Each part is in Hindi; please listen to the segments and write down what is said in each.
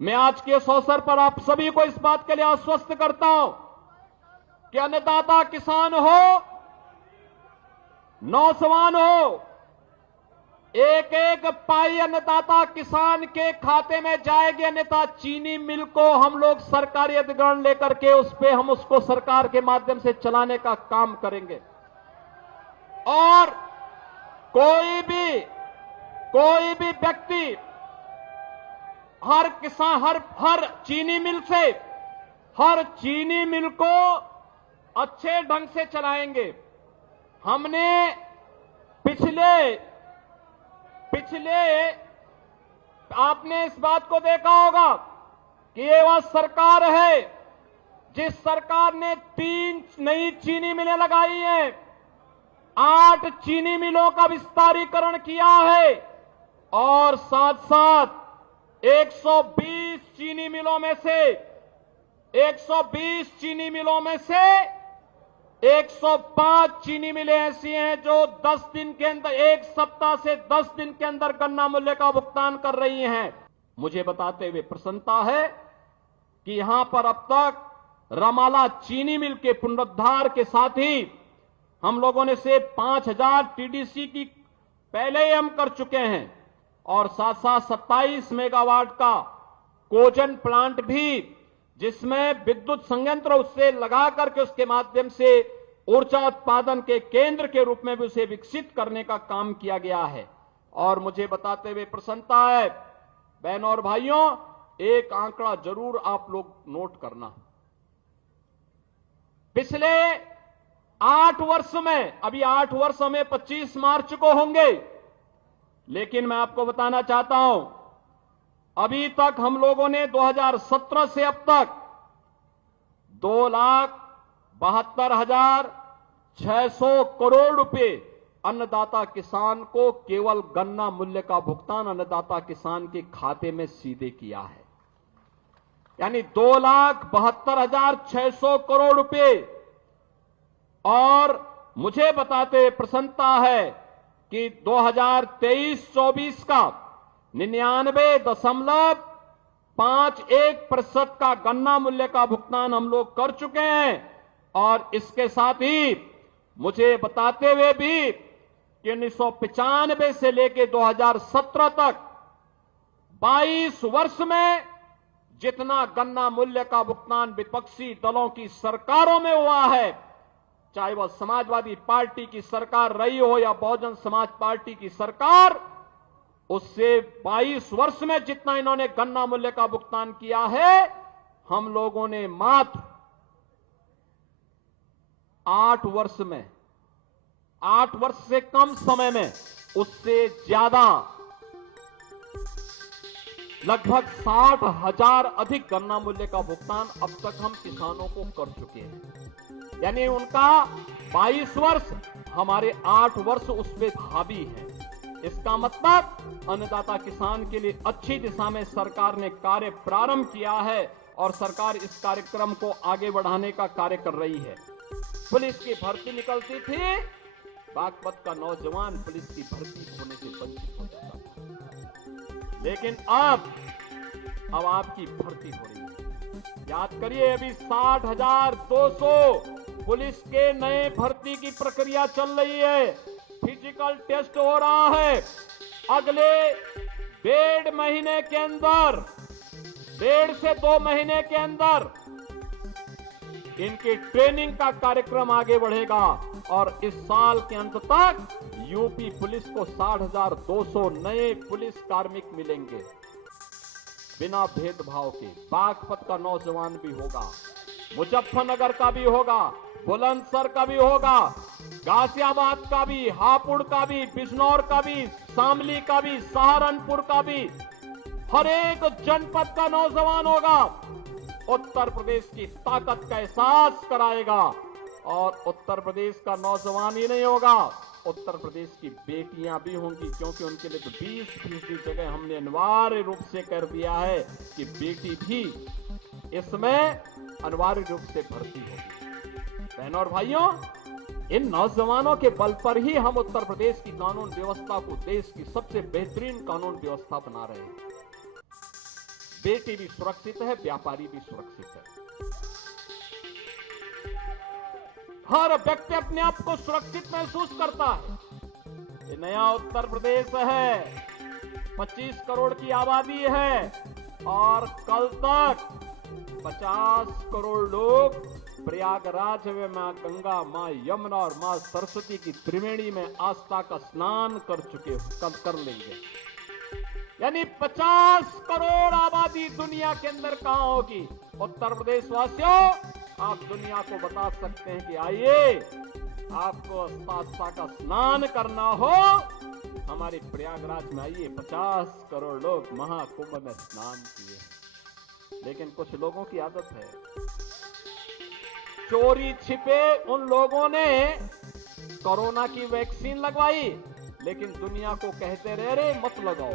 मैं आज के इस अवसर पर आप सभी को इस बात के लिए आश्वस्त करता हूं कि अन्नदाता किसान हो, नौजवान हो, एक एक पाई अन्नदाता किसान के खाते में जाएगी। अन्यथा चीनी मिल को हम लोग सरकारी अधिग्रहण लेकर के उस पे हम उसको सरकार के माध्यम से चलाने का काम करेंगे। और कोई भी व्यक्ति हर किसान हर चीनी मिल को अच्छे ढंग से चलाएंगे। हमने पिछले आपने इस बात को देखा होगा कि ये वह सरकार है जिस सरकार ने 3 नई चीनी मिलें लगाई हैं, 8 चीनी मिलों का विस्तारीकरण किया है और साथ साथ 120 चीनी मिलों में से 105 चीनी मिलें ऐसी हैं जो 10 दिन के अंदर, 1 सप्ताह से 10 दिन के अंदर गन्ना मूल्य का भुगतान कर रही हैं। मुझे बताते हुए प्रसन्नता है कि यहां पर अब तक रमाला चीनी मिल के पुनरुद्धार के साथ ही हम लोगों ने से 5000 टीडीसी की पहले ही हम कर चुके हैं और साथ साथ 27 मेगावाट का कोजन प्लांट भी, जिसमें विद्युत संयंत्र उससे लगा करके उसके माध्यम से ऊर्जा उत्पादन के केंद्र के रूप में भी उसे विकसित करने का काम किया गया है। और मुझे बताते हुए प्रसन्नता है, बहनों और भाइयों, एक आंकड़ा जरूर आप लोग नोट करना। पिछले 8 वर्ष में, अभी 8 वर्ष में 25 मार्च को होंगे, लेकिन मैं आपको बताना चाहता हूं अभी तक हम लोगों ने 2017 से अब तक 2,72,600 करोड़ रुपए अन्नदाता किसान को केवल गन्ना मूल्य का भुगतान अन्नदाता किसान के खाते में सीधे किया है। यानी 2,72,600 करोड़ रुपए। और मुझे बताते प्रसन्नता है कि 2023-24 का 99.51% का गन्ना मूल्य का भुगतान हम लोग कर चुके हैं। और इसके साथ ही मुझे बताते हुए भी कि 1995 से लेकर 2017 तक 22 वर्ष में जितना गन्ना मूल्य का भुगतान विपक्षी दलों की सरकारों में हुआ है, चाहे वह समाजवादी पार्टी की सरकार रही हो या बहुजन समाज पार्टी की सरकार, उससे 22 वर्ष में जितना इन्होंने गन्ना मूल्य का भुगतान किया है, हम लोगों ने मात्र 8 वर्ष से कम समय में उससे ज्यादा लगभग 60,000 अधिक गन्ना मूल्य का भुगतान अब तक हम किसानों को कर चुके हैं। यानी उनका 22 वर्ष, हमारे 8 वर्ष उस पर हावी है। इसका मतलब अन्नदाता किसान के लिए अच्छी दिशा में सरकार ने कार्य प्रारंभ किया है और सरकार इस कार्यक्रम को आगे बढ़ाने का कार्य कर रही है। पुलिस की भर्ती निकलती थी, बागपत का नौजवान पुलिस की भर्ती होने से वंचित हो जाता था, लेकिन अब आपकी भर्ती हो रही है। याद करिए, अभी 60,200 पुलिस के नए भर्ती की प्रक्रिया चल रही है। फिजिकल टेस्ट हो रहा है। अगले 1.5 महीने के अंदर, 1.5 से 2 महीने के अंदर इनकी ट्रेनिंग का कार्यक्रम आगे बढ़ेगा और इस साल के अंत तक यूपी पुलिस को 60,200 नए पुलिस कार्मिक मिलेंगे, बिना भेदभाव के। बागपत का नौजवान भी होगा, मुजफ्फरनगर का भी होगा, बुलंदशहर का भी होगा, गाजियाबाद का भी, हापुड़ का भी, बिजनौर का भी, शामली का भी, सहारनपुर का भी, हर एक जनपद का नौजवान होगा। उत्तर प्रदेश की ताकत का एहसास कराएगा। और उत्तर प्रदेश का नौजवान ही नहीं होगा, उत्तर प्रदेश की बेटियां भी होंगी, क्योंकि उनके लिए तो 20% जगह हमने अनिवार्य रूप से कर दिया है कि बेटी भी इसमें अनिवार्य रूप से भर्ती होगी। बहनों और भाइयों, इन नौजवानों के बल पर ही हम उत्तर प्रदेश की कानून व्यवस्था को देश की सबसे बेहतरीन कानून व्यवस्था बना रहे हैं। बेटी भी सुरक्षित है, व्यापारी भी सुरक्षित है। हर व्यक्ति अपने आप को सुरक्षित महसूस करता है। ये नया उत्तर प्रदेश है, 25 करोड़ की आबादी है और कल तक 50 करोड़ लोग प्रयागराज में मां गंगा, मां यमुना और मां सरस्वती की त्रिवेणी में आस्था का स्नान कर लेंगे। यानी 50 करोड़ आबादी दुनिया के अंदर कहां होगी? उत्तर प्रदेश वासियों, आप दुनिया को बता सकते हैं कि आइए, आपको आस्था का स्नान करना हो, हमारे प्रयागराज में आइए। 50 करोड़ लोग महाकुंभ में स्नान किए। लेकिन कुछ लोगों की आदत है, चोरी छिपे उन लोगों ने कोरोना की वैक्सीन लगवाई, लेकिन दुनिया को कहते रहे मत लगाओ।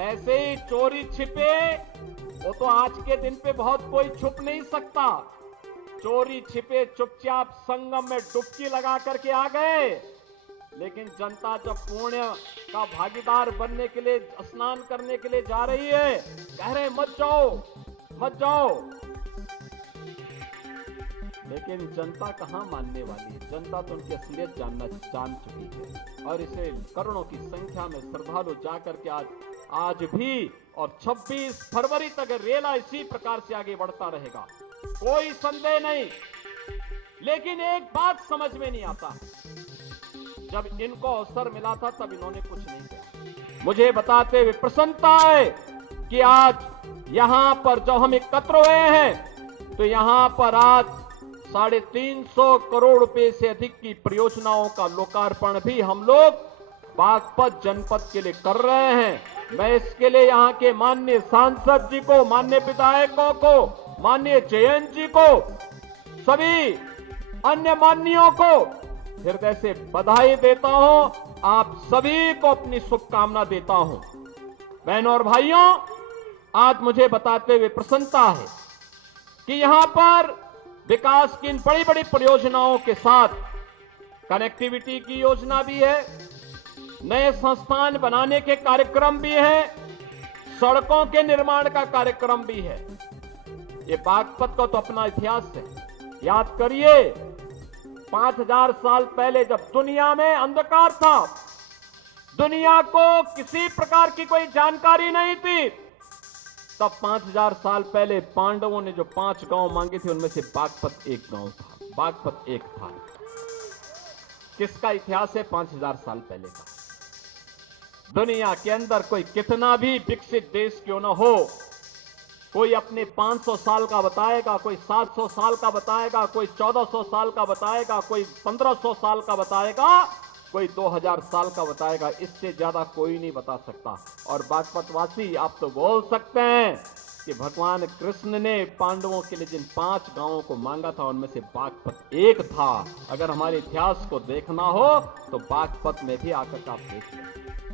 ऐसे ही चोरी छिपे, वो तो आज के दिन पे बहुत कोई छुप नहीं सकता। चोरी छिपे चुपचाप संगम में डुबकी लगा करके आ गए, लेकिन जनता जब पुण्य का भागीदार बनने के लिए, स्नान करने के लिए जा रही है, कह रहे मत जाओ मत जाओ। लेकिन जनता कहां मानने वाली है? जनता तो उनकी असलियत जान चुकी है और इसे करोड़ों की संख्या में श्रद्धालु जाकर के आज भी और 26 फरवरी तक रेला इसी प्रकार से आगे बढ़ता रहेगा, कोई संदेह नहीं। लेकिन एक बात समझ में नहीं आता, जब इनको अवसर मिला था तब इन्होंने कुछ नहीं किया। मुझे बताते हुए प्रसन्नता है कि आज यहां पर जब हम एकत्र हुए हैं तो यहां पर आज 350 करोड़ रुपए से अधिक की परियोजनाओं का लोकार्पण भी हम लोग बागपत जनपद के लिए कर रहे हैं। मैं इसके लिए यहाँ के माननीय सांसद जी को, माननीय विधायकों को, माननीय जयंत जी को, सभी अन्य माननीयों को हृदय से बधाई देता हूं। आप सभी को अपनी शुभकामना देता हूं। बहनों और भाइयों, आज मुझे बताते हुए प्रसन्नता है कि यहां पर विकास की इन बड़ी बड़ी परियोजनाओं के साथ कनेक्टिविटी की योजना भी है, नए संस्थान बनाने के कार्यक्रम भी है, सड़कों के निर्माण का कार्यक्रम भी है। ये बागपत का तो अपना इतिहास है। याद करिए, 5000 साल पहले जब दुनिया में अंधकार था, दुनिया को किसी प्रकार की कोई जानकारी नहीं थी, तब 5000 साल पहले पांडवों ने जो 5 गांव मांगे थे, उनमें से बागपत एक गांव था। बागपत एक था। किसका इतिहास है? 5000 साल पहले का। दुनिया के अंदर कोई कितना भी विकसित देश क्यों न हो, कोई अपने 500 साल का बताएगा, कोई 700 साल का बताएगा, कोई 1400 साल का बताएगा, कोई 1500 साल का बताएगा, कोई 2000 साल का बताएगा। इससे ज्यादा कोई नहीं बता सकता। और बागपतवासी आप तो बोल सकते हैं कि भगवान कृष्ण ने पांडवों के लिए जिन 5 गांवों को मांगा था, उनमें से बागपत एक था। अगर हमारे इतिहास को देखना हो तो बागपत में भी आकर आप देख लें।